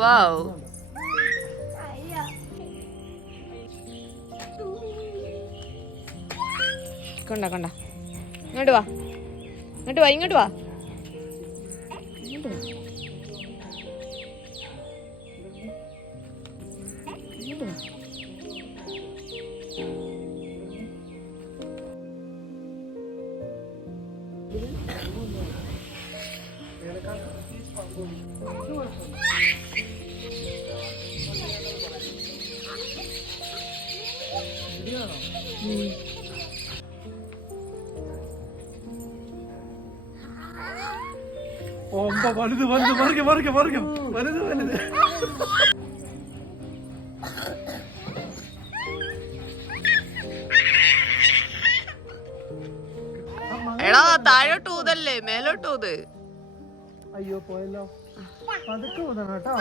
Wow. കൊണ്ട കൊണ്ട ഇങ്ങോട്ട് വാ, ഇങ്ങോട്ട് വാ, ഇങ്ങോട്ട് വാ, ഇങ്ങോട്ട് വാ, ഇങ്ങോട്ട് വാ. വലുത് വലുത് മറിക്ക മറിക്ക മറിക്ക വലുത് വലുത്. എടാ താഴോട്ട് ഊതല്ലേ, മേലോട്ട് ഊത്. അയ്യോ പോയല്ലോ, പതുക്കെ ഊതണം കേട്ടോ.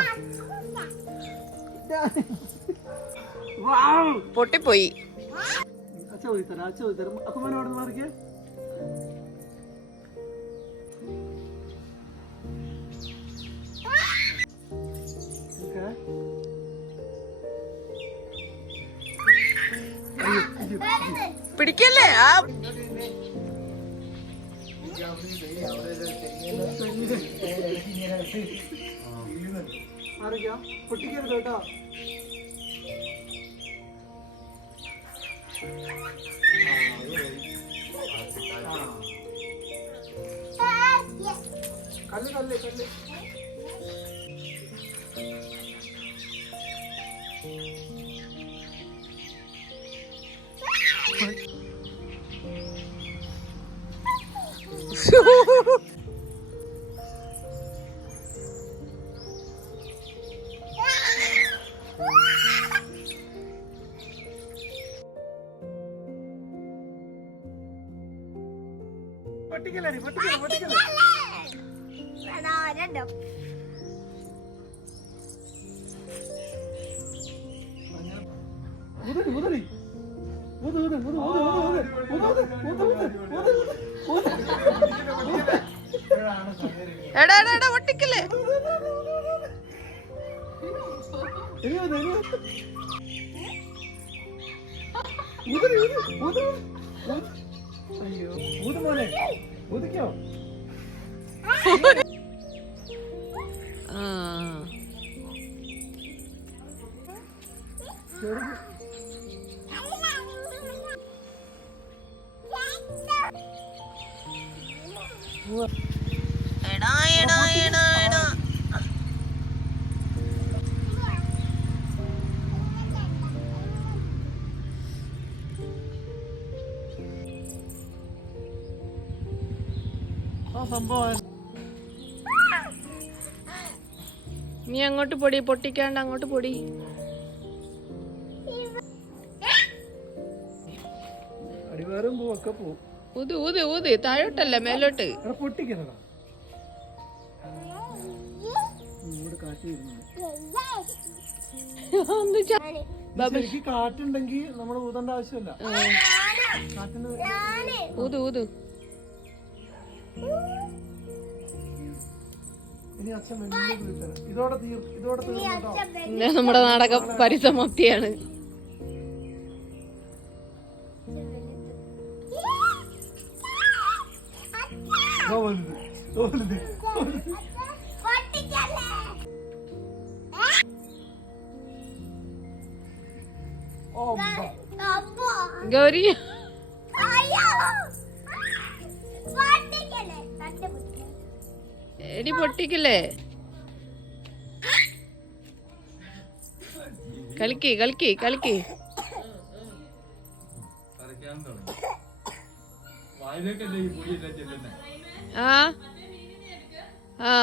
പൊട്ടിപ്പോയി. അച്ഛ ഊതിത്തരാം, അച്ഛ ഊതിത്തരാം. അക്കുമാനെ അവിടെ നിന്ന് മാറിക്കേ. പിടിക്കല്ലേ ആ. പൊട്ടിക്കരുത് കേട്ടോ. കല്ല് കല്ല് കല്ല്. പൊട്ടിക്കല്ലേ പൊട്ടിക്കല്ലേ പൊട്ടിക്കല്ലേ. ഉദരി ഉദരി ഉദരി എടാ എടാ എടാ പൊട്ടിക്കല്ലേ. അയ്യോ ഊത് മോനെ, ഊതിക്കോ. എടാ എടാ എടാ എടാ. സംഭവം നീ അങ്ങോട്ട് പൊടി, പൊട്ടിക്കാണ്ട് അങ്ങോട്ട് പൊടി. അടിവാരം പോവൊക്കെ പോവും. ഊത് ഊത് ഊത്, താഴോട്ടല്ല മേലോട്ട്. പൊട്ടിക്കണടാ. ഇവിടെ കാറ്റ് വരുന്നു. കാറ്റുണ്ടെങ്കിൽ നമ്മൾ ഊതേണ്ട ആവശ്യമില്ല. ഊത് ഊത്. ഇനി അച്ഛൻ ഇതോടെ ഇതോടെ തീർന്നു. നമ്മുടെ നാടകം പരിസമാപ്തിയാണ്. ഗൗരി എടി പൊട്ടിക്കല്ലേ. കളിക്ക് കളിക്ക് കളിക്ക്. ആ ആ